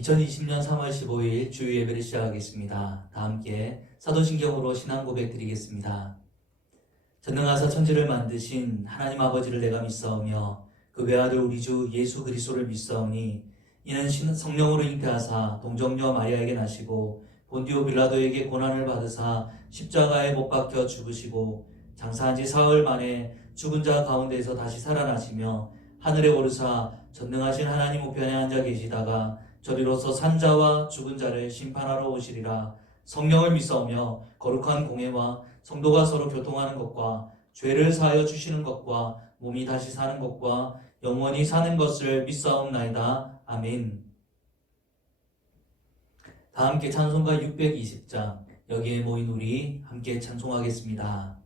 2020년 3월 15일 주일 예배를 시작하겠습니다. 다 함께 사도신경으로 신앙 고백 드리겠습니다. 전능하사 천지를 만드신 하나님 아버지를 내가 믿사오며 그 외아들 우리 주 예수 그리스도를 믿사오니 이는 성령으로 잉태하사 동정녀 마리아에게 나시고 본디오 빌라도에게 고난을 받으사 십자가에 못 박혀 죽으시고 장사한 지 사흘 만에 죽은 자 가운데에서 다시 살아나시며 하늘에 오르사 전능하신 하나님 우편에 앉아 계시다가 저리로서 산자와 죽은 자를 심판하러 오시리라. 성령을 믿사오며 거룩한 공회와 성도가 서로 교통하는 것과 죄를 사하여 주시는 것과 몸이 다시 사는 것과 영원히 사는 것을 믿사옵나이다. 아멘. 다 함께 찬송가 620장 여기에 모인 우리 함께 찬송하겠습니다.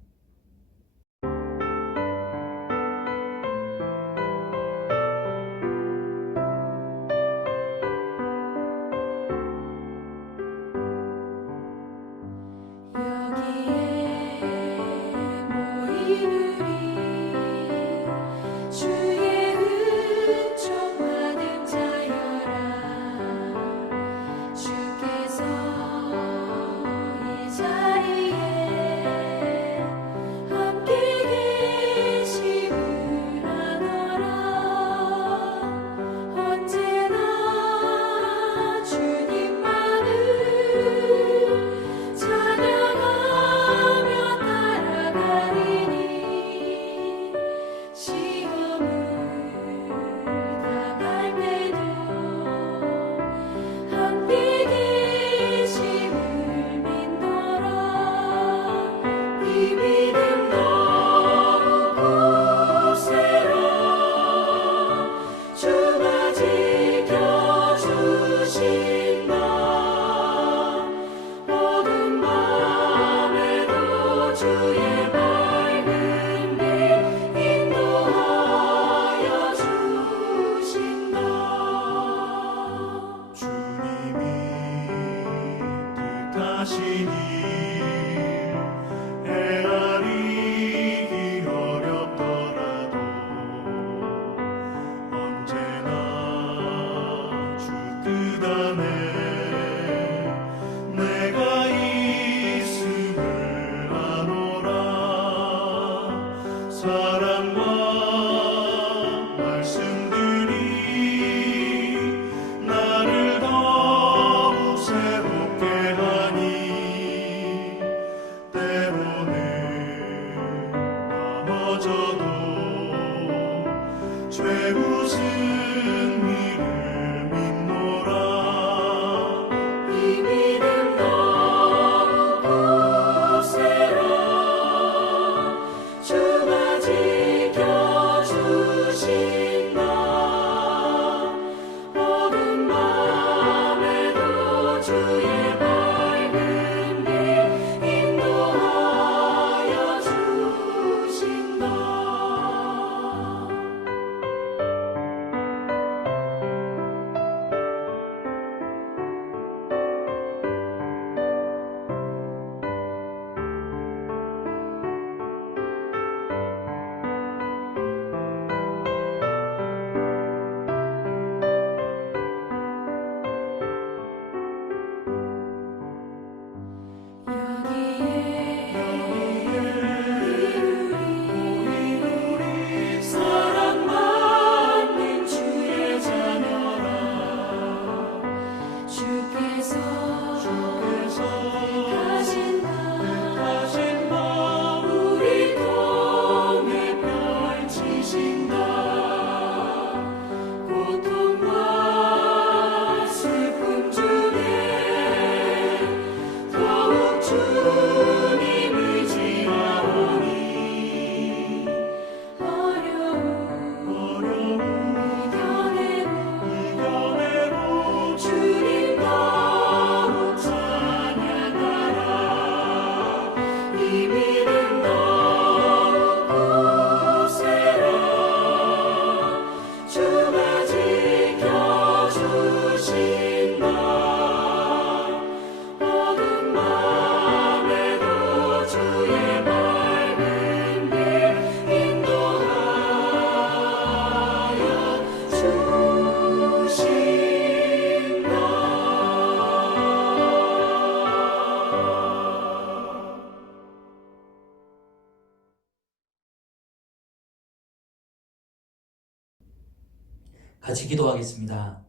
같이 기도하겠습니다.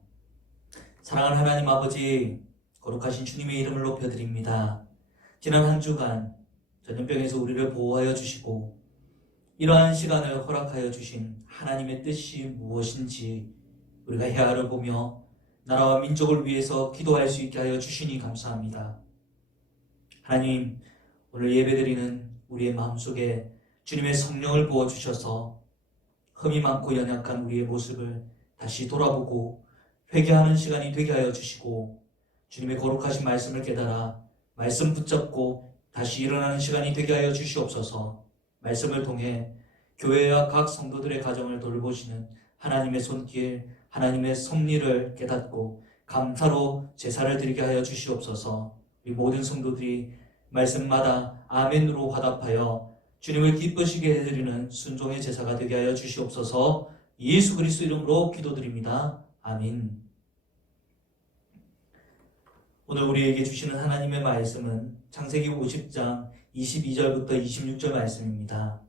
사랑하는 하나님 아버지, 거룩하신 주님의 이름을 높여드립니다. 지난 한 주간 전염병에서 우리를 보호하여 주시고 이러한 시간을 허락하여 주신 하나님의 뜻이 무엇인지 우리가 헤아려 보며 나라와 민족을 위해서 기도할 수 있게 하여 주시니 감사합니다. 하나님, 오늘 예배드리는 우리의 마음속에 주님의 성령을 부어주셔서 흠이 많고 연약한 우리의 모습을 다시 돌아보고 회개하는 시간이 되게 하여 주시고 주님의 거룩하신 말씀을 깨달아 말씀 붙잡고 다시 일어나는 시간이 되게 하여 주시옵소서. 말씀을 통해 교회와 각 성도들의 가정을 돌보시는 하나님의 손길, 하나님의 섭리를 깨닫고 감사로 제사를 드리게 하여 주시옵소서. 우리 모든 성도들이 말씀마다 아멘으로 화답하여 주님을 기쁘시게 해드리는 순종의 제사가 되게 하여 주시옵소서. 예수 그리스도 이름으로 기도드립니다. 아멘. 오늘 우리에게 주시는 하나님의 말씀은 창세기 50장 22절부터 26절 말씀입니다.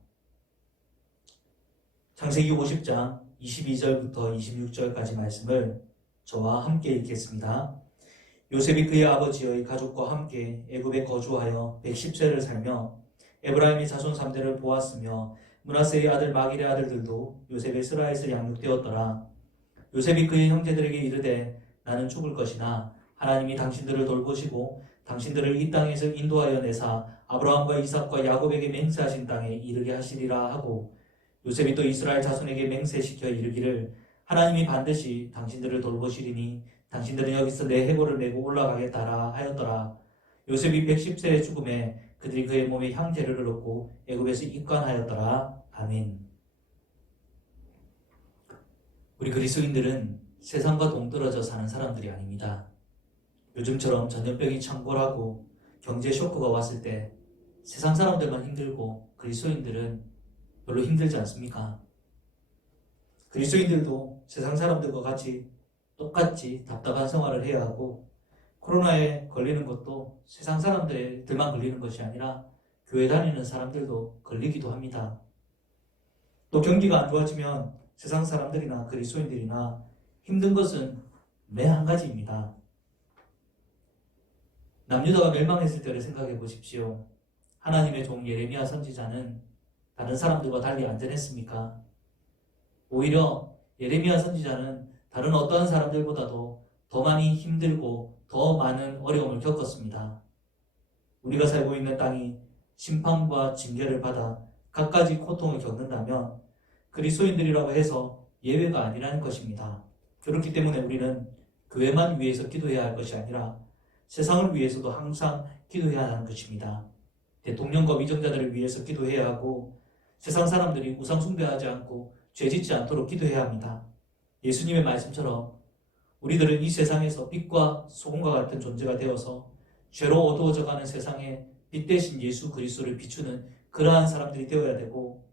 창세기 50장 22절부터 26절까지 말씀을 저와 함께 읽겠습니다. 요셉이 그의 아버지의 가족과 함께 애굽에 거주하여 110세를 살며 에브라임의 자손 3대를 보았으며 므낫세의 아들 마길의 아들들도 요셉의 스라에서 양육되었더라. 요셉이 그의 형제들에게 이르되 나는 죽을 것이나 하나님이 당신들을 돌보시고 당신들을 이 땅에서 인도하여 내사 아브라함과 이삭과 야곱에게 맹세하신 땅에 이르게 하시리라 하고 요셉이 또 이스라엘 자손에게 맹세시켜 이르기를 하나님이 반드시 당신들을 돌보시리니 당신들은 여기서 내 해골을 메고 올라가겠다라 하였더라. 요셉이 110세의 죽음에 그들이 그의 몸에 향재료를 얻고 애굽에서 입관하였더라. 아멘. 우리 그리스도인들은 세상과 동떨어져 사는 사람들이 아닙니다. 요즘처럼 전염병이 창궐하고 경제 쇼크가 왔을 때 세상 사람들만 힘들고 그리스도인들은 별로 힘들지 않습니까? 그리스도인들도 세상 사람들과 같이 똑같이 답답한 생활을 해야 하고 코로나에 걸리는 것도 세상 사람들만 걸리는 것이 아니라 교회 다니는 사람들도 걸리기도 합니다. 또 경기가 안 좋아지면 세상 사람들이나 그리스도인들이나 힘든 것은 매 한 가지입니다. 남유다가 멸망했을 때를 생각해 보십시오. 하나님의 종 예레미야 선지자는 다른 사람들과 달리 안전했습니까? 오히려 예레미야 선지자는 다른 어떠한 사람들보다도 더 많이 힘들고 더 많은 어려움을 겪었습니다. 우리가 살고 있는 땅이 심판과 징계를 받아 갖가지 고통을 겪는다면 그리스도인들이라고 해서 예외가 아니라는 것입니다. 그렇기 때문에 우리는 교회만 위해서 기도해야 할 것이 아니라 세상을 위해서도 항상 기도해야 하는 것입니다. 대통령과 위정자들을 위해서 기도해야 하고 세상 사람들이 우상 숭배하지 않고 죄짓지 않도록 기도해야 합니다. 예수님의 말씀처럼 우리들은 이 세상에서 빛과 소금과 같은 존재가 되어서 죄로 어두워져가는 세상에 빛 대신 예수 그리스도를 비추는 그러한 사람들이 되어야 되고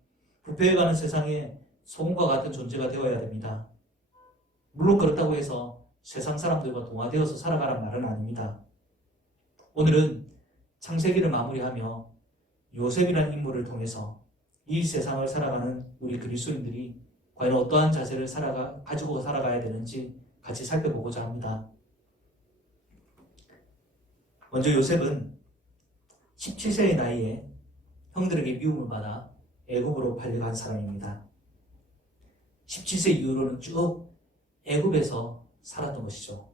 부패해가는 세상에 소금과 같은 존재가 되어야 됩니다. 물론 그렇다고 해서 세상 사람들과 동화되어서 살아가란 말은 아닙니다. 오늘은 창세기를 마무리하며 요셉이라는 인물을 통해서 이 세상을 살아가는 우리 그리스도인들이 과연 어떠한 자세를 가지고 살아가야 되는지 같이 살펴보고자 합니다. 먼저 요셉은 17세의 나이에 형들에게 미움을 받아 애굽으로 팔려간 사람입니다. 17세 이후로는 쭉 애굽에서 살았던 것이죠.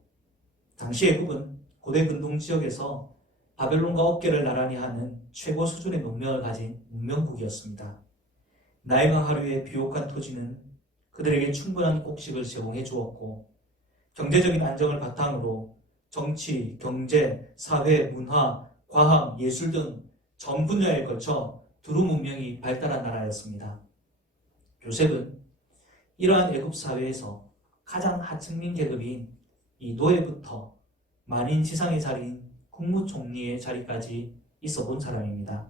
당시 애굽은 고대 근동 지역에서 바벨론과 어깨를 나란히 하는 최고 수준의 문명을 가진 문명국이었습니다. 나일강 하류의 비옥한 토지는 그들에게 충분한 곡식을 제공해 주었고 경제적인 안정을 바탕으로 정치, 경제, 사회, 문화, 과학, 예술 등 전 분야에 걸쳐 두루 문명이 발달한 나라였습니다. 요셉은 이러한 애굽 사회에서 가장 하층민 계급인 이 노예부터 만인 지상의 자리인 국무총리의 자리까지 있어 본 사람입니다.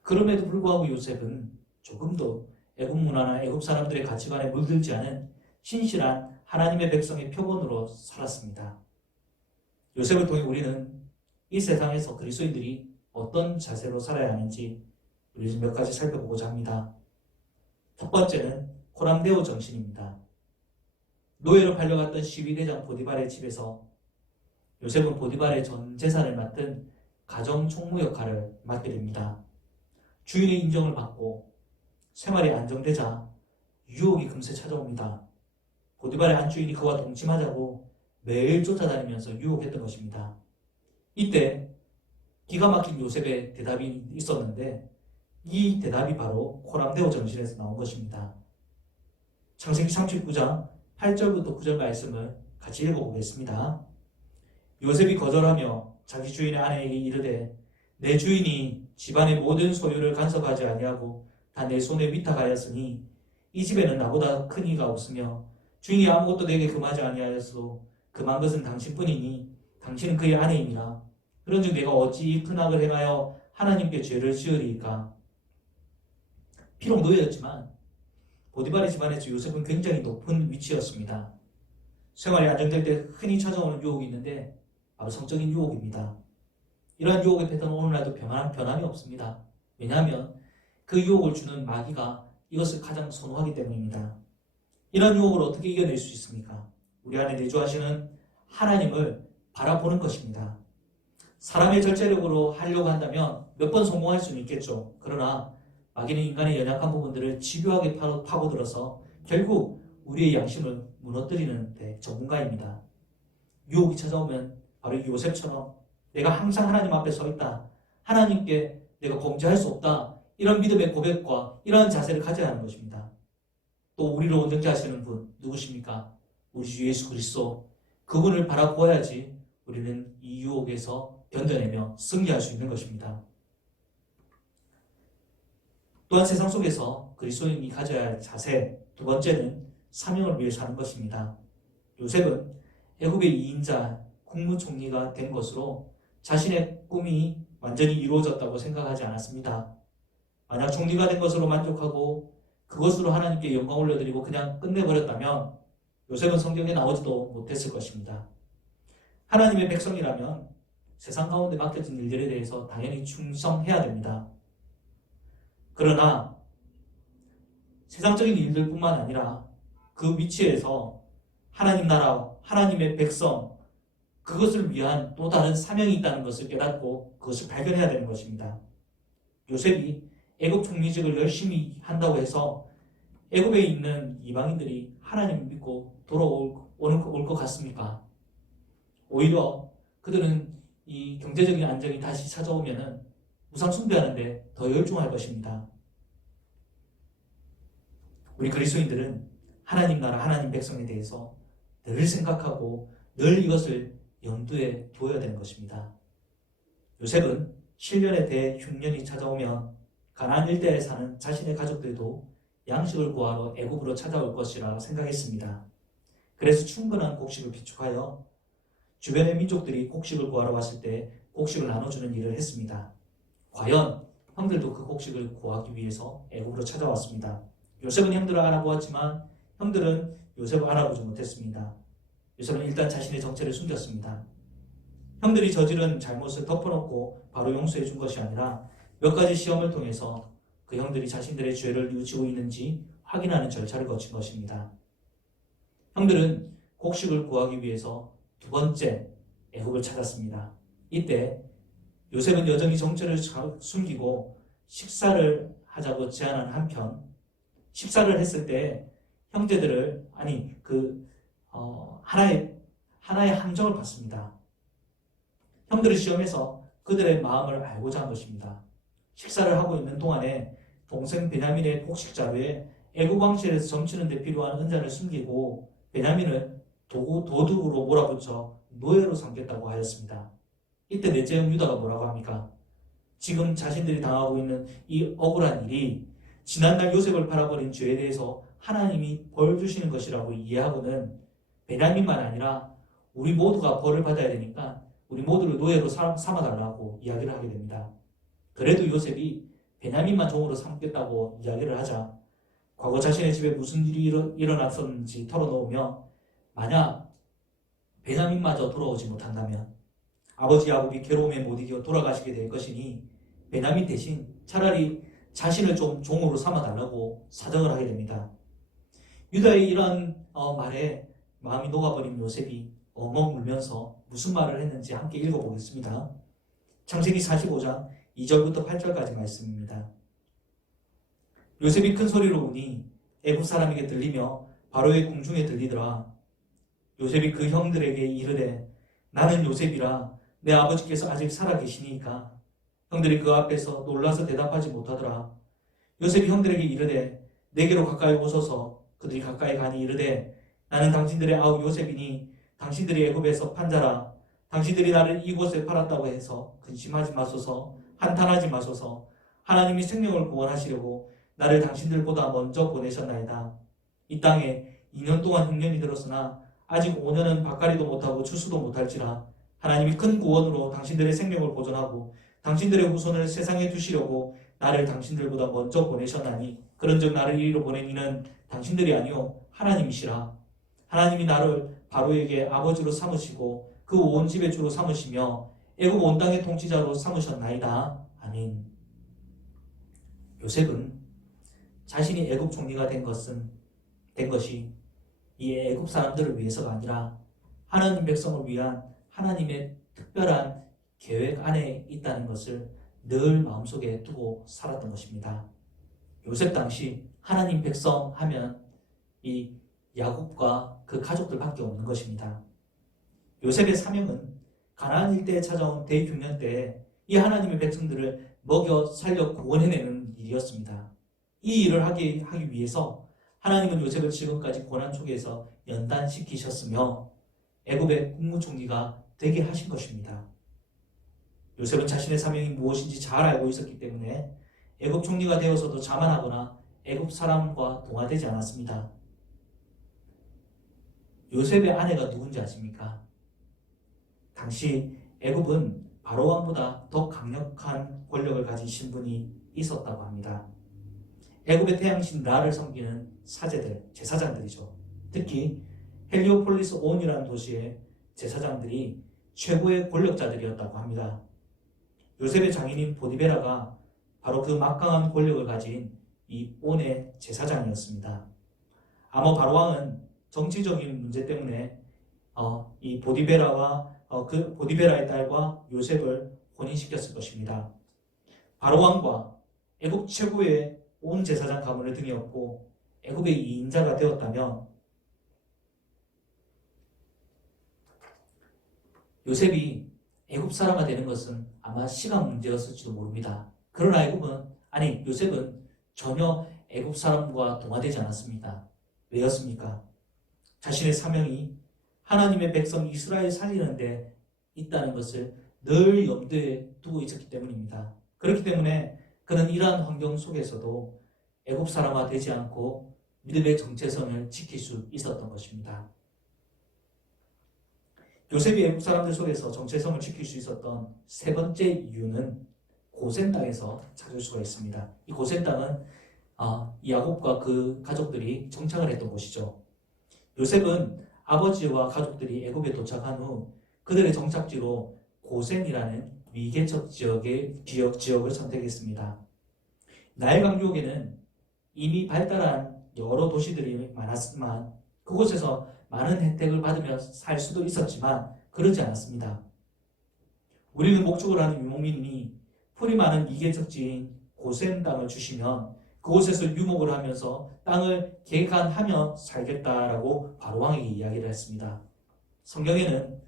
그럼에도 불구하고 요셉은 조금도 애굽 문화나 애굽 사람들의 가치관에 물들지 않은 신실한 하나님의 백성의 표본으로 살았습니다. 요셉을 통해 우리는 이 세상에서 그리스도인들이 어떤 자세로 살아야 하는지 우리 몇 가지 살펴보고자 합니다. 첫 번째는 코람데오 정신입니다. 노예로 팔려갔던 시위대장 보디발의 집에서 요셉은 보디발의 전 재산을 맡은 가정 총무 역할을 맡게 됩니다. 주인의 인정을 받고 생활이 안정되자 유혹이 금세 찾아옵니다. 보디발의 한 주인이 그와 동침하자고 매일 쫓아다니면서 유혹했던 것입니다. 이때 기가 막힌 요셉의 대답이 있었는데 이 대답이 바로 코람데오 정신에서 나온 것입니다. 창세기 39장 8절부터 9절 말씀을 같이 읽어보겠습니다. 요셉이 거절하며 자기 주인의 아내에게 이르되 내 주인이 집안의 모든 소유를 간섭하지 아니하고 다 내 손에 위탁하였으니 이 집에는 나보다 큰 이가 없으며 주인이 아무것도 내게 금하지 아니하였으로 금한 것은 당신뿐이니 당신은 그의 아내이니라. 그런즉 내가 어찌 이 큰 악을 행하여 하나님께 죄를 지으리이까. 비록 노예였지만 보디발의 집안에서 요셉은 굉장히 높은 위치였습니다. 생활이 안정될 때 흔히 찾아오는 유혹이 있는데 바로 성적인 유혹입니다. 이러한 유혹의 패턴은 오늘날도 변함이 없습니다. 왜냐하면 그 유혹을 주는 마귀가 이것을 가장 선호하기 때문입니다. 이런 유혹을 어떻게 이겨낼 수 있습니까? 우리 안에 내주하시는 하나님을 바라보는 것입니다. 사람의 절제력으로 하려고 한다면 몇 번 성공할 수는 있겠죠. 그러나 마귀는 인간의 연약한 부분들을 집요하게 파고들어서 결국 우리의 양심을 무너뜨리는 데 전문가입니다. 유혹이 찾아오면 바로 요셉처럼 내가 항상 하나님 앞에 서 있다. 하나님께 내가 범죄할 수 없다. 이런 믿음의 고백과 이러한 자세를 가져야 하는 것입니다. 또 우리를 온전케 하시는 분 누구십니까? 우리 주 예수 그리스도. 그분을 바라보아야지 우리는 이 유혹에서 견뎌내며 승리할 수 있는 것입니다. 또한 세상 속에서 그리스도인이 가져야 할 자세 두 번째는 사명을 위해 사는 것입니다. 요셉은 애굽의 2인자 국무총리가 된 것으로 자신의 꿈이 완전히 이루어졌다고 생각하지 않았습니다. 만약 총리가 된 것으로 만족하고 그것으로 하나님께 영광 올려드리고 그냥 끝내버렸다면 요셉은 성경에 나오지도 못했을 것입니다. 하나님의 백성이라면 세상 가운데 맡겨진 일들에 대해서 당연히 충성해야 됩니다. 그러나 세상적인 일들뿐만 아니라 그 위치에서 하나님 나라, 하나님의 백성, 그것을 위한 또 다른 사명이 있다는 것을 깨닫고 그것을 발견해야 되는 것입니다. 요셉이 애굽 총리직을 열심히 한다고 해서 애굽에 있는 이방인들이 하나님을 믿고 돌아올 것 같습니까? 오히려 그들은 이 경제적인 안정이 다시 찾아오면 우상 숭배하는데 더 열중할 것입니다. 우리 그리스도인들은 하나님 나라, 하나님 백성에 대해서 늘 생각하고 늘 이것을 염두에 두어야 되는 것입니다. 요셉은 실년의 대흉년이 찾아오면 가나안 일대에 사는 자신의 가족들도 양식을 구하러 애굽으로 찾아올 것이라 생각했습니다. 그래서 충분한 곡식을 비축하여 주변의 민족들이 곡식을 구하러 왔을 때 곡식을 나눠주는 일을 했습니다. 과연 형들도 그 곡식을 구하기 위해서 애굽으로 찾아왔습니다. 요셉은 형들을 알아보았지만 형들은 요셉을 알아보지 못했습니다. 요셉은 일단 자신의 정체를 숨겼습니다. 형들이 저지른 잘못을 덮어놓고 바로 용서해 준 것이 아니라 몇 가지 시험을 통해서 그 형들이 자신들의 죄를 뉘우치고 있는지 확인하는 절차를 거친 것입니다. 형들은 곡식을 구하기 위해서 두 번째 애굽을 찾았습니다. 이때 요셉은 여전히 정체를 숨기고 식사를 하자고 제안한 한편 식사를 했을 때 형제들을 하나의 함정을 받습니다. 형들을 시험해서 그들의 마음을 알고자 한 것입니다. 식사를 하고 있는 동안에 동생 베냐민의 곡식 자루에 애굽 왕실에서 점치는 데 필요한 은잔을 숨기고 베냐민을 도둑으로 몰아붙여 노예로 삼겠다고 하였습니다. 이때 넷째 형 유다가 뭐라고 합니까? 지금 자신들이 당하고 있는 이 억울한 일이 지난날 요셉을 팔아버린 죄에 대해서 하나님이 벌 주시는 것이라고 이해하고는 베냐민만 아니라 우리 모두가 벌을 받아야 되니까 우리 모두를 노예로 삼아달라고 이야기를 하게 됩니다. 그래도 요셉이 베냐민만 종으로 삼겠다고 이야기를 하자 과거 자신의 집에 무슨 일이 일어났었는지 털어놓으며 만약 베냐민마저 돌아오지 못한다면 아버지 야곱이 괴로움에 못 이겨 돌아가시게 될 것이니 베냐민 대신 차라리 자신을 좀 종으로 삼아달라고 사정을 하게 됩니다. 유다의 이러한 말에 마음이 녹아버린 요셉이 엉엉 울면서 무슨 말을 했는지 함께 읽어보겠습니다. 창세기 45장 2절부터 8절까지 말씀입니다. 요셉이 큰 소리로 우니 애굽 사람에게 들리며 바로의 궁중에 들리더라. 요셉이 그 형들에게 이르되 나는 요셉이라 내 아버지께서 아직 살아계시니까. 형들이 그 앞에서 놀라서 대답하지 못하더라. 요셉이 형들에게 이르되 내게로 가까이 오소서. 그들이 가까이 가니 이르되 나는 당신들의 아우 요셉이니 당신들이 애굽에서 판자라. 당신들이 나를 이곳에 팔았다고 해서 근심하지 마소서. 한탄하지 마소서. 하나님이 생명을 구원하시려고 나를 당신들보다 먼저 보내셨나이다. 이 땅에 2년 동안 흉년이 들었으나 아직 5년은 밭갈이도 못하고 추수도 못할지라. 하나님이 큰 구원으로 당신들의 생명을 보존하고 당신들의 후손을 세상에 두시려고 나를 당신들보다 먼저 보내셨나니 그런즉 나를 이리로 보낸 이는 당신들이 아니요 하나님이시라. 하나님이 나를 바로에게 아버지로 삼으시고 그 온 집의 주로 삼으시며 애굽 온 땅의 통치자로 삼으셨나이다. 아멘. 요셉은 자신이 애굽 총리가 된 것이 이 애굽 사람들을 위해서가 아니라 하나님 백성을 위한 하나님의 특별한 계획 안에 있다는 것을 늘 마음속에 두고 살았던 것입니다. 요셉 당시 하나님 백성 하면 이 야곱과 그 가족들밖에 없는 것입니다. 요셉의 사명은 가나안 일대에 찾아온 대흉년 때에 이 하나님의 백성들을 먹여 살려 구원해내는 일이었습니다. 이 일을 하기 위해서 하나님은 요셉을 지금까지 고난 속에서 연단시키셨으며 애굽의 국무총리가 되게 하신 것입니다. 요셉은 자신의 사명이 무엇인지 잘 알고 있었기 때문에 애굽 총리가 되어서도 자만하거나 애굽 사람과 동화되지 않았습니다. 요셉의 아내가 누군지 아십니까? 당시 애굽은 바로 왕보다 더 강력한 권력을 가진 신분이 있었다고 합니다. 애굽의 태양신 라를 섬기는 사제들, 제사장들이죠. 특히 헬리오폴리스 온이라는 도시의 제사장들이 최고의 권력자들이었다고 합니다. 요셉의 장인인 보디베라가 바로 그 막강한 권력을 가진 이 온의 제사장이었습니다. 아마 바로 왕은 정치적인 문제 때문에 이 보디베라의 딸과 요셉을 혼인시켰을 것입니다. 바로 왕과 애굽 최고의 온 제사장 가문을 등에 업고 애굽의 이인자가 되었다면 요셉이 애굽 사람이 되는 것은 아마 시간 문제였을지도 모릅니다. 그러나 요셉은 전혀 애굽 사람과 동화되지 않았습니다. 왜였습니까? 자신의 사명이 하나님의 백성 이스라엘 살리는 데 있다는 것을 늘 염두에 두고 있었기 때문입니다. 그렇기 때문에 그는 이러한 환경 속에서도 애굽 사람화 되지 않고 믿음의 정체성을 지킬 수 있었던 것입니다. 요셉이 애굽 사람들 속에서 정체성을 지킬 수 있었던 세 번째 이유는 고센 땅에서 찾을 수가 있습니다. 이 고센 땅은 야곱과 그 가족들이 정착을 했던 곳이죠. 요셉은 아버지와 가족들이 애굽에 도착한 후 그들의 정착지로 고센이라는 위계적 지역을 선택했습니다. 나일 강유역에는 이미 발달한 여러 도시들이 많았지만 그곳에서 많은 혜택을 받으며 살 수도 있었지만 그러지 않았습니다. 우리는 목축을 하는 유목민이 풀이 많은 위계적지인 고센 땅을 주시면 그곳에서 유목을 하면서 땅을 개간하며 살겠다라고 바로왕에게 이야기를 했습니다. 성경에는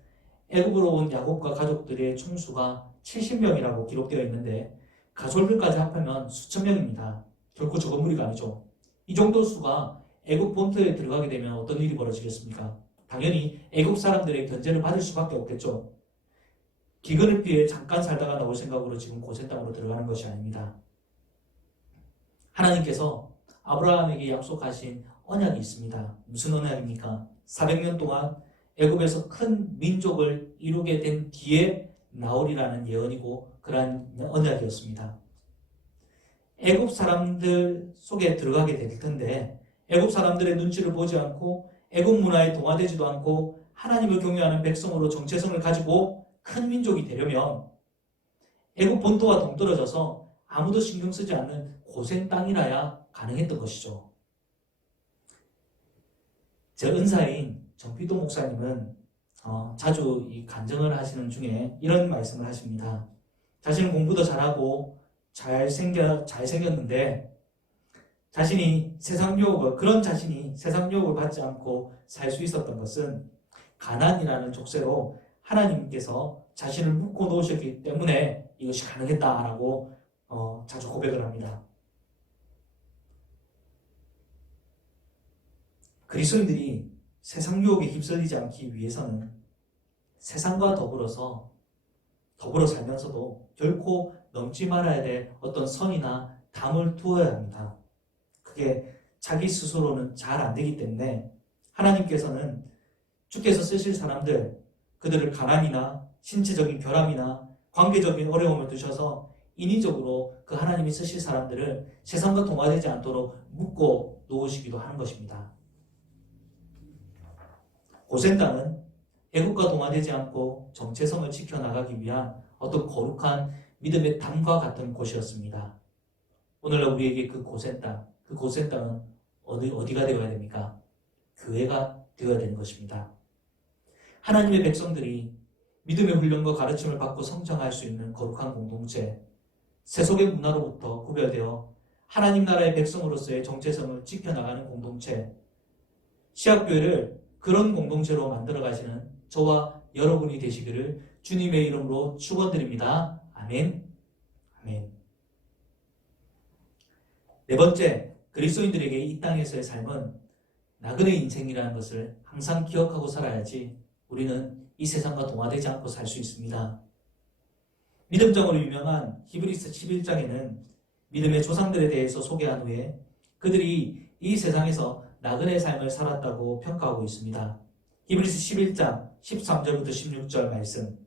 애굽으로 온 야곱과 가족들의 총수가 70명이라고 기록되어 있는데 가솔들까지 합하면 수천 명입니다. 결코 적은 무리가 아니죠. 이 정도 수가 애굽 본토에 들어가게 되면 어떤 일이 벌어지겠습니까? 당연히 애굽 사람들의 견제를 받을 수밖에 없겠죠. 기근을 피해 잠깐 살다가 나올 생각으로 지금 고센 땅으로 들어가는 것이 아닙니다. 하나님께서 아브라함에게 약속하신 언약이 있습니다. 무슨 언약입니까? 400년 동안 애굽에서 큰 민족을 이루게 된 뒤에 나오리라는 예언이고 그러한 언약이었습니다. 애굽 사람들 속에 들어가게 될 텐데 애굽 사람들의 눈치를 보지 않고 애굽 문화에 동화되지도 않고 하나님을 경외하는 백성으로 정체성을 가지고 큰 민족이 되려면 애굽 본토와 동떨어져서 아무도 신경 쓰지 않는 고센 땅이라야 가능했던 것이죠. 제 은사인 정필동 목사님은 자주 이 간증을 하시는 중에 이런 말씀을 하십니다. 자신은 공부도 잘하고 잘생겼는데 그런 자신이 세상 유혹을 받지 않고 살 수 있었던 것은 가난이라는 족쇄로 하나님께서 자신을 묶어 놓으셨기 때문에 이것이 가능했다라고 자주 고백을 합니다. 그리스도인들이 세상 유혹에 휩쓸리지 않기 위해서는 세상과 더불어 살면서도 결코 넘지 말아야 될 어떤 선이나 담을 두어야 합니다. 그게 자기 스스로는 잘 안 되기 때문에 하나님께서는 주께서 쓰실 사람들, 그들을 가난이나 신체적인 결함이나 관계적인 어려움을 두셔서 인위적으로 그 하나님이 쓰실 사람들을 세상과 동화되지 않도록 묶어 놓으시기도 하는 것입니다. 고센 땅은 애국과 동화되지 않고 정체성을 지켜나가기 위한 어떤 거룩한 믿음의 담과 같은 곳이었습니다. 오늘날 우리에게 그 고센 땅은 어디가 되어야 됩니까? 교회가 되어야 되는 것입니다. 하나님의 백성들이 믿음의 훈련과 가르침을 받고 성장할 수 있는 거룩한 공동체, 세속의 문화로부터 구별되어 하나님 나라의 백성으로서의 정체성을 지켜나가는 공동체, 시학교회를 그런 공동체로 만들어 가시는 저와 여러분이 되시기를 주님의 이름으로 축원드립니다. 아멘. 아멘. 네 번째, 그리스도인들에게 이 땅에서의 삶은 나그네 인생이라는 것을 항상 기억하고 살아야지 우리는 이 세상과 동화되지 않고 살 수 있습니다. 믿음적으로 유명한 히브리서 11장에는 믿음의 조상들에 대해서 소개한 후에 그들이 이 세상에서 나그네 삶을 살았다고 평가하고 있습니다. 히브리서 11장 13절부터 16절 말씀.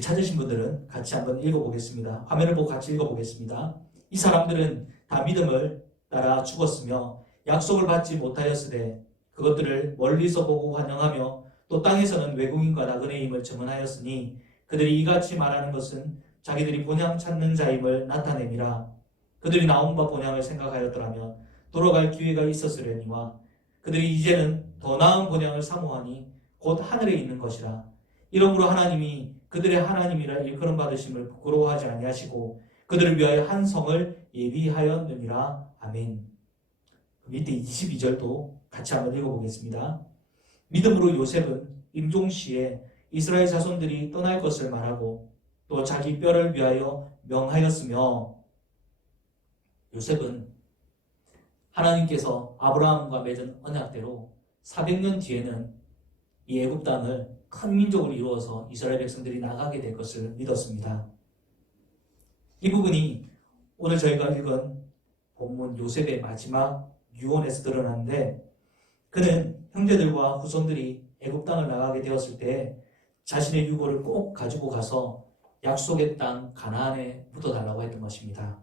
찾으신 분들은 같이 한번 읽어보겠습니다. 화면을 보고 같이 읽어보겠습니다. 이 사람들은 다 믿음을 따라 죽었으며 약속을 받지 못하였으되 그것들을 멀리서 보고 환영하며 또 땅에서는 외국인과 나그네임을 증언하였으니 그들이 이같이 말하는 것은 자기들이 본향 찾는 자임을 나타내미라. 그들이 나온 바 본향을 생각하였더라면 돌아갈 기회가 있었으려니와 그들이 이제는 더 나은 본향을 사모하니 곧 하늘에 있는 것이라. 이러므로 하나님이 그들의 하나님이라 일컬음 받으심을 부끄러워하지 아니하시고 그들을 위하여 한 성을 예비하였느니라. 아멘. 밑에 22절도 같이 한번 읽어보겠습니다. 믿음으로 요셉은 임종시에 이스라엘 자손들이 떠날 것을 말하고 또 자기 뼈를 위하여 명하였으며, 요셉은 하나님께서 아브라함과 맺은 언약대로 400년 뒤에는 이 애굽 땅을 큰 민족으로 이루어서 이스라엘 백성들이 나가게 될 것을 믿었습니다. 이 부분이 오늘 저희가 읽은 본문 요셉의 마지막 유언에서 드러났는데, 그는 형제들과 후손들이 애굽 땅을 나가게 되었을 때 자신의 유고를 꼭 가지고 가서 약속의 땅 가나안에 묻어달라고 했던 것입니다.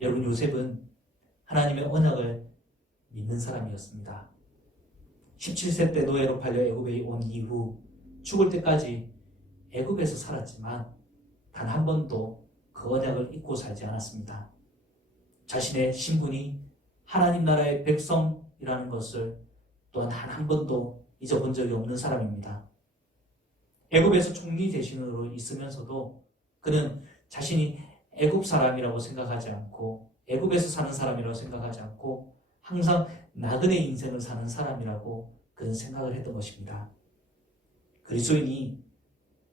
여러분, 요셉은 하나님의 언약을 믿는 사람이었습니다. 17세 때 노예로 팔려 애굽에 온 이후 죽을 때까지 애굽에서 살았지만 단 한 번도 그 언약을 잊고 살지 않았습니다. 자신의 신분이 하나님 나라의 백성이라는 것을 또한 단 한 번도 잊어본 적이 없는 사람입니다. 애굽에서 총리 대신으로 있으면서도 그는 자신이 애굽 사람이라고 생각하지 않고 애굽에서 사는 사람이라고 생각하지 않고 항상 나그네 인생을 사는 사람이라고 그는 생각을 했던 것입니다. 그리스도인이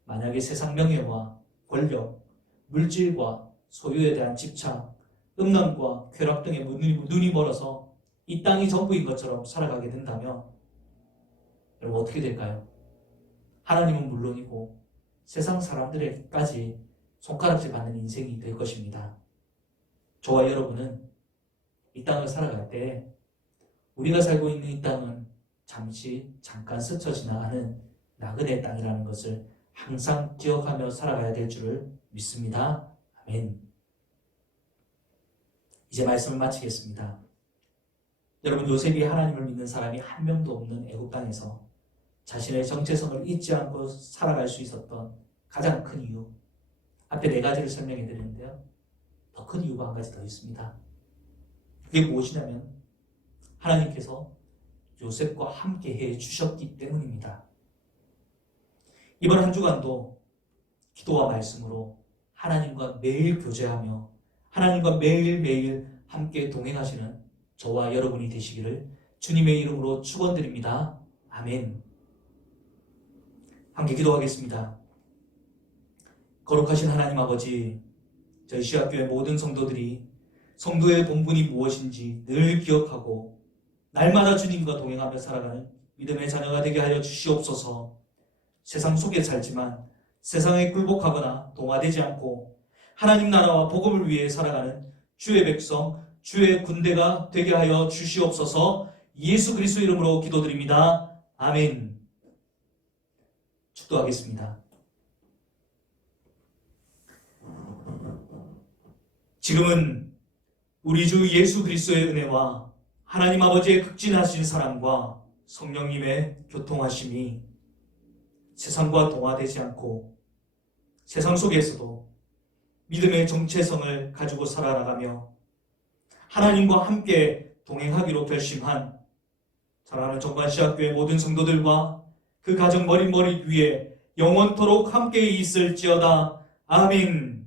만약에 세상 명예와 권력, 물질과 소유에 대한 집착, 음란과 쾌락 등에 눈이 멀어서 이 땅이 전부인 것처럼 살아가게 된다면 여러분 어떻게 될까요? 하나님은 물론이고 세상 사람들에게까지 손가락질 받는 인생이 될 것입니다. 저와 여러분은 이 땅을 살아갈 때 우리가 살고 있는 이 땅은 잠깐 스쳐 지나가는 나그네 땅이라는 것을 항상 기억하며 살아가야 될 줄을 믿습니다. 아멘. 이제 말씀을 마치겠습니다. 여러분, 요셉이 하나님을 믿는 사람이 한 명도 없는 애굽 땅에서 자신의 정체성을 잊지 않고 살아갈 수 있었던 가장 큰 이유, 앞에 4가지를 설명해 드렸는데요. 더 큰 이유가 한 가지 더 있습니다. 그게 무엇이냐면 하나님께서 요셉과 함께 해 주셨기 때문입니다. 이번 한 주간도 기도와 말씀으로 하나님과 매일 교제하며 하나님과 매일매일 함께 동행하시는 저와 여러분이 되시기를 주님의 이름으로 축원드립니다. 아멘. 함께 기도하겠습니다. 거룩하신 하나님 아버지, 저희 시학교의 모든 성도들이 성도의 본분이 무엇인지 늘 기억하고 날마다 주님과 동행하며 살아가는 믿음의 자녀가 되게 하여 주시옵소서. 세상 속에 살지만 세상에 굴복하거나 동화되지 않고 하나님 나라와 복음을 위해 살아가는 주의 백성, 주의 군대가 되게 하여 주시옵소서. 예수 그리스도 이름으로 기도드립니다. 아멘. 축도하겠습니다. 지금은 우리 주 예수 그리스도의 은혜와 하나님 아버지의 극진하신 사랑과 성령님의 교통하심이 세상과 동화되지 않고 세상 속에서도 믿음의 정체성을 가지고 살아나가며 하나님과 함께 동행하기로 결심한 사랑하는 정관시학교의 모든 성도들과 그 가정 머릿머리 위에 영원토록 함께 있을지어다. 아멘.